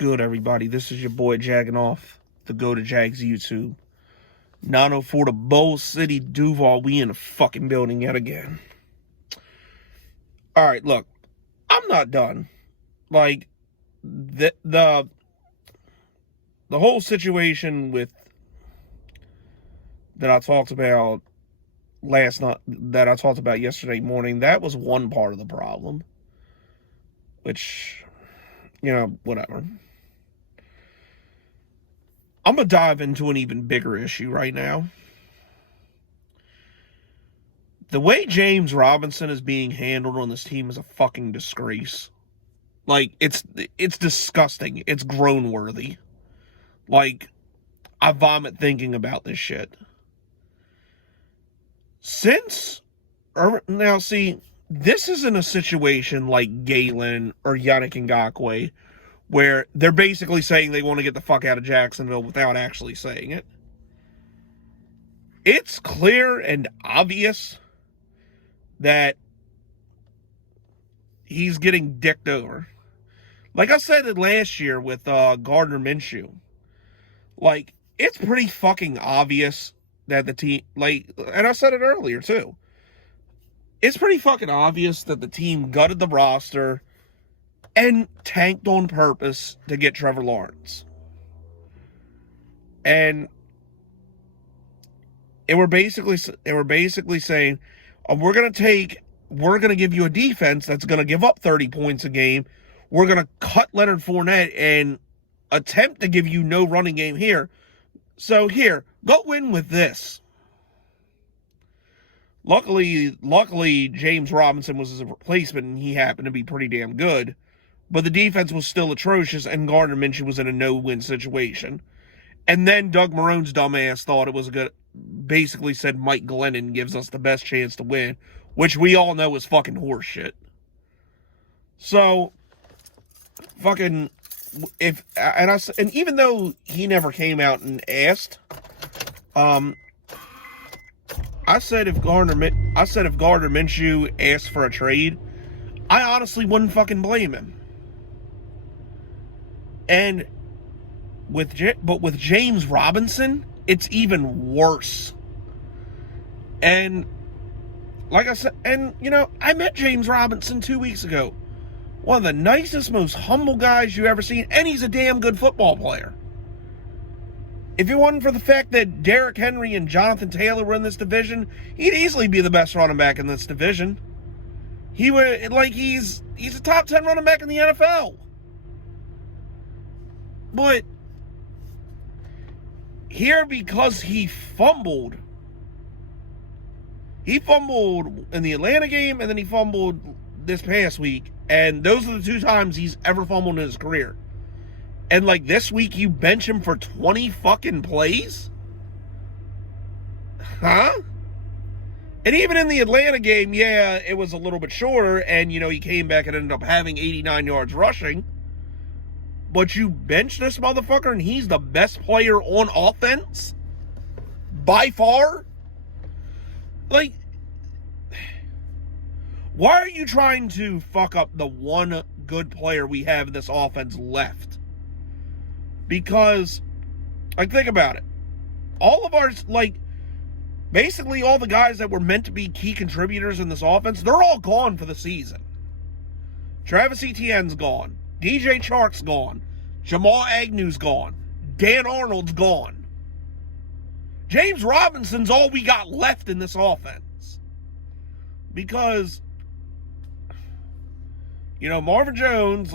good, everybody? This is your boy Jagging Off the Go to Jags YouTube. 904 to Bowl City, Duval. We in the fucking building yet again. All right, look, I'm not done. Like the whole situation with that I talked about last night, that I talked about yesterday morning, that was one part of the problem. Which, whatever. I'm going to dive into an even bigger issue right now. The way James Robinson is being handled on this team is a fucking disgrace. Like, it's disgusting. It's groan-worthy. Like, I vomit thinking about this shit. Now, see, this isn't a situation like Galen or Yannick Ngakoue, where they're basically saying they want to get the fuck out of Jacksonville without actually saying it. It's clear and obvious that he's getting dicked over. Like I said it last year with Gardner Minshew. Like, it's pretty fucking obvious that the team, and I said it earlier too. It's pretty fucking obvious that the team gutted the roster and tanked on purpose to get Trevor Lawrence. And they were basically saying, we're going to give you a defense that's going to give up 30 points a game. We're going to cut Leonard Fournette and attempt to give you no running game here. So here, go win with this. Luckily, James Robinson was his replacement, and he happened to be pretty damn good. But the defense was still atrocious, and Gardner Minshew was in a no-win situation. And then Doug Marone's dumbass thought it was a good... Basically said Mike Glennon gives us the best chance to win, which we all know is fucking horseshit. So, fucking... And even though he never came out and asked... I said if Gardner Minshew asked for a trade, I honestly wouldn't fucking blame him. And with James Robinson, it's even worse. And like I said, I met James Robinson 2 weeks ago. One of the nicest, most humble guys you ever seen, and he's a damn good football player. If it wasn't for the fact that Derrick Henry and Jonathan Taylor were in this division, he'd easily be the best running back in this division. He's a top 10 running back in the NFL. But here, because he fumbled in the Atlanta game, and then he fumbled this past week, and those are the two times he's ever fumbled in his career. And this week you bench him for 20 fucking plays? Huh? And even in the Atlanta game, yeah, it was a little bit shorter, and, he came back and ended up having 89 yards rushing. But you bench this motherfucker, and he's the best player on offense? By far? Why are you trying to fuck up the one good player we have in this offense left? Because, think about it. All of ours, basically all the guys that were meant to be key contributors in this offense, they're all gone for the season. Travis Etienne's gone. DJ Chark's gone. Jamal Agnew's gone. Dan Arnold's gone. James Robinson's all we got left in this offense. Because, Marvin Jones,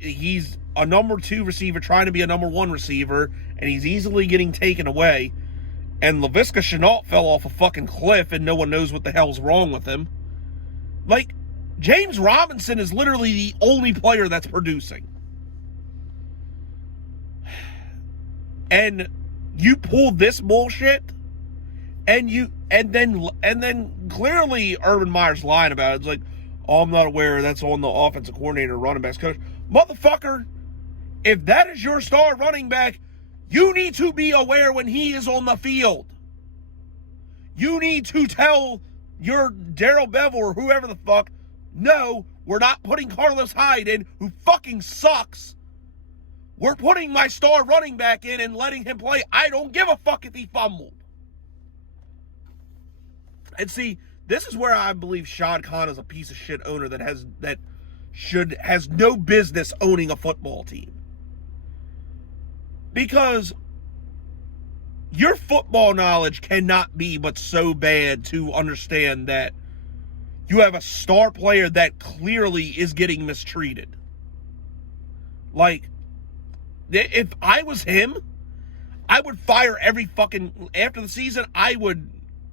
he's a number 2 receiver trying to be a number 1 receiver, and he's easily getting taken away. And Laviska Shenault fell off a fucking cliff, and no one knows what the hell's wrong with him. James Robinson is literally the only player that's producing. And you pulled this bullshit, and then clearly Urban Meyer's lying about it. It's I'm not aware, that's on the offensive coordinator, running backs coach. Motherfucker, if that is your star running back, you need to be aware when he is on the field. You need to tell your Darrell Bevell or whoever the fuck, no, we're not putting Carlos Hyde in, who fucking sucks, We're putting my star running back in and letting him play. I don't give a fuck if he fumbled. And see, this is where I believe Shad Khan is a piece of shit owner that has no business owning a football team. Because your football knowledge cannot be but so bad to understand that you have a star player that clearly is getting mistreated. Like, if I was him, I would fire after the season, I would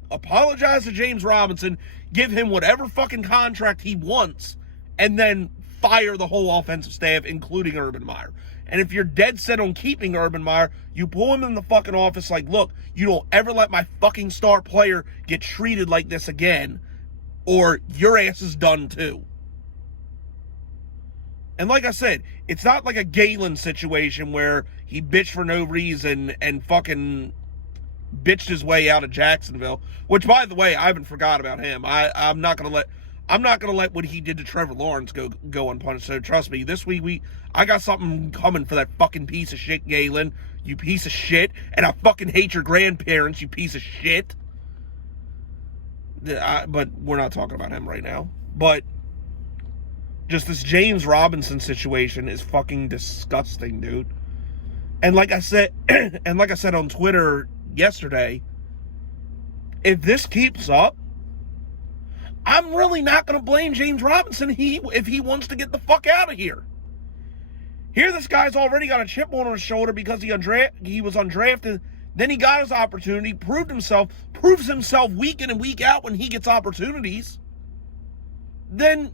apologize to James Robinson, give him whatever fucking contract he wants, and then fire the whole offensive staff, including Urban Meyer. And if you're dead set on keeping Urban Meyer, you pull him in the fucking office like, look, you don't ever let my fucking star player get treated like this again, or your ass is done too. And like I said, it's not like a Galen situation where he bitched for no reason and fucking bitched his way out of Jacksonville. Which, by the way, I haven't forgot about him. I'm not gonna let what he did to Trevor Lawrence go unpunished. So trust me, this week I got something coming for that fucking piece of shit, Galen. You piece of shit. And I fucking hate your grandparents, you piece of shit. But we're not talking about him right now. But just this James Robinson situation is fucking disgusting, dude. And like I said, on Twitter yesterday, if this keeps up, I'm really not going to blame James Robinson if he wants to get the fuck out of here. Here, this guy's already got a chip on his shoulder because he was undrafted. Then he got his opportunity, proves himself week in and week out when he gets opportunities. Then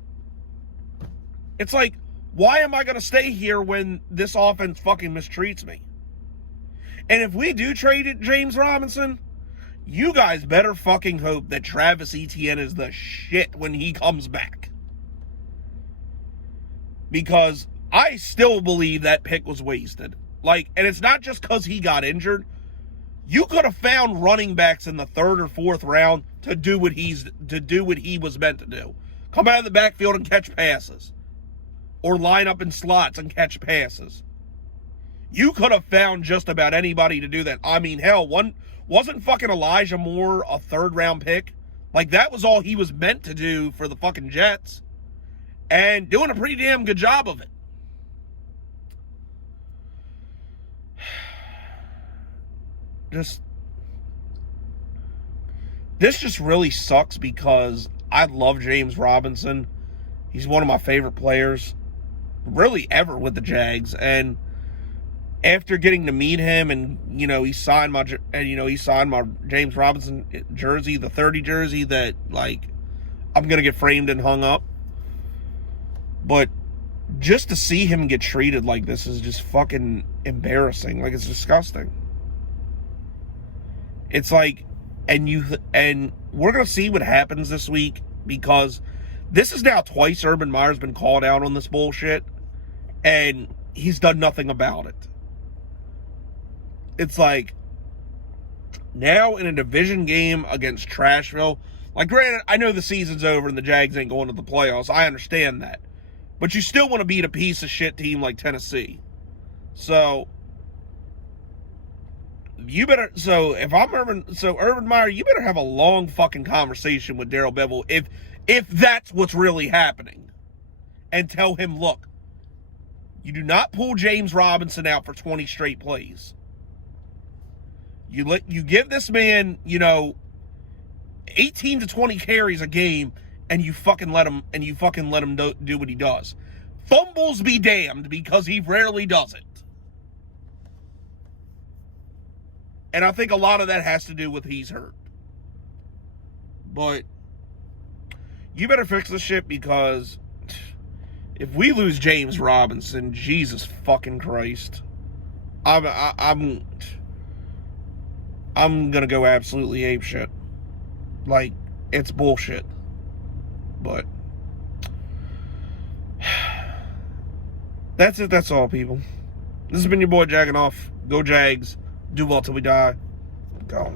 it's like, why am I going to stay here when this offense fucking mistreats me? And if we do trade James Robinson, you guys better fucking hope that Travis Etienne is the shit when he comes back. Because I still believe that pick was wasted. Like, and it's not just because he got injured. You could have found running backs in the 3rd or 4th round to do what he was meant to do. Come out of the backfield and catch passes. Or line up in slots and catch passes. You could have found just about anybody to do that. I mean, hell, wasn't fucking Elijah Moore a 3rd round pick? Like, that was all he was meant to do for the fucking Jets. And doing a pretty damn good job of it. This just really sucks because I love James Robinson. He's one of my favorite players, really ever with the Jags. And after getting to meet him, and he signed my James Robinson jersey, the 30 jersey that like I'm gonna get framed and hung up. But just to see him get treated like this is just fucking embarrassing. Like, it's disgusting. It's like, and we're gonna see what happens this week, because this is now twice Urban Meyer's been called out on this bullshit, and he's done nothing about it. It's like, now in a division game against Trashville, like, granted, I know the season's over and the Jags ain't going to the playoffs. I understand that. But you still want to beat a piece of shit team like Tennessee. So Urban Meyer, you better have a long fucking conversation with Darrell Bevell if that's what's really happening. And tell him, look, you do not pull James Robinson out for 20 straight plays. You give this man, 18 to 20 carries a game, and you fucking let him do what he does. Fumbles be damned, because he rarely does it. And I think a lot of that has to do with he's hurt. But you better fix this shit, because if we lose James Robinson, Jesus fucking Christ, I'm gonna go absolutely apeshit. Like, it's bullshit. But that's it. That's all, people. This has been your boy Jagging Off. Go Jags. Do well till we die. Go.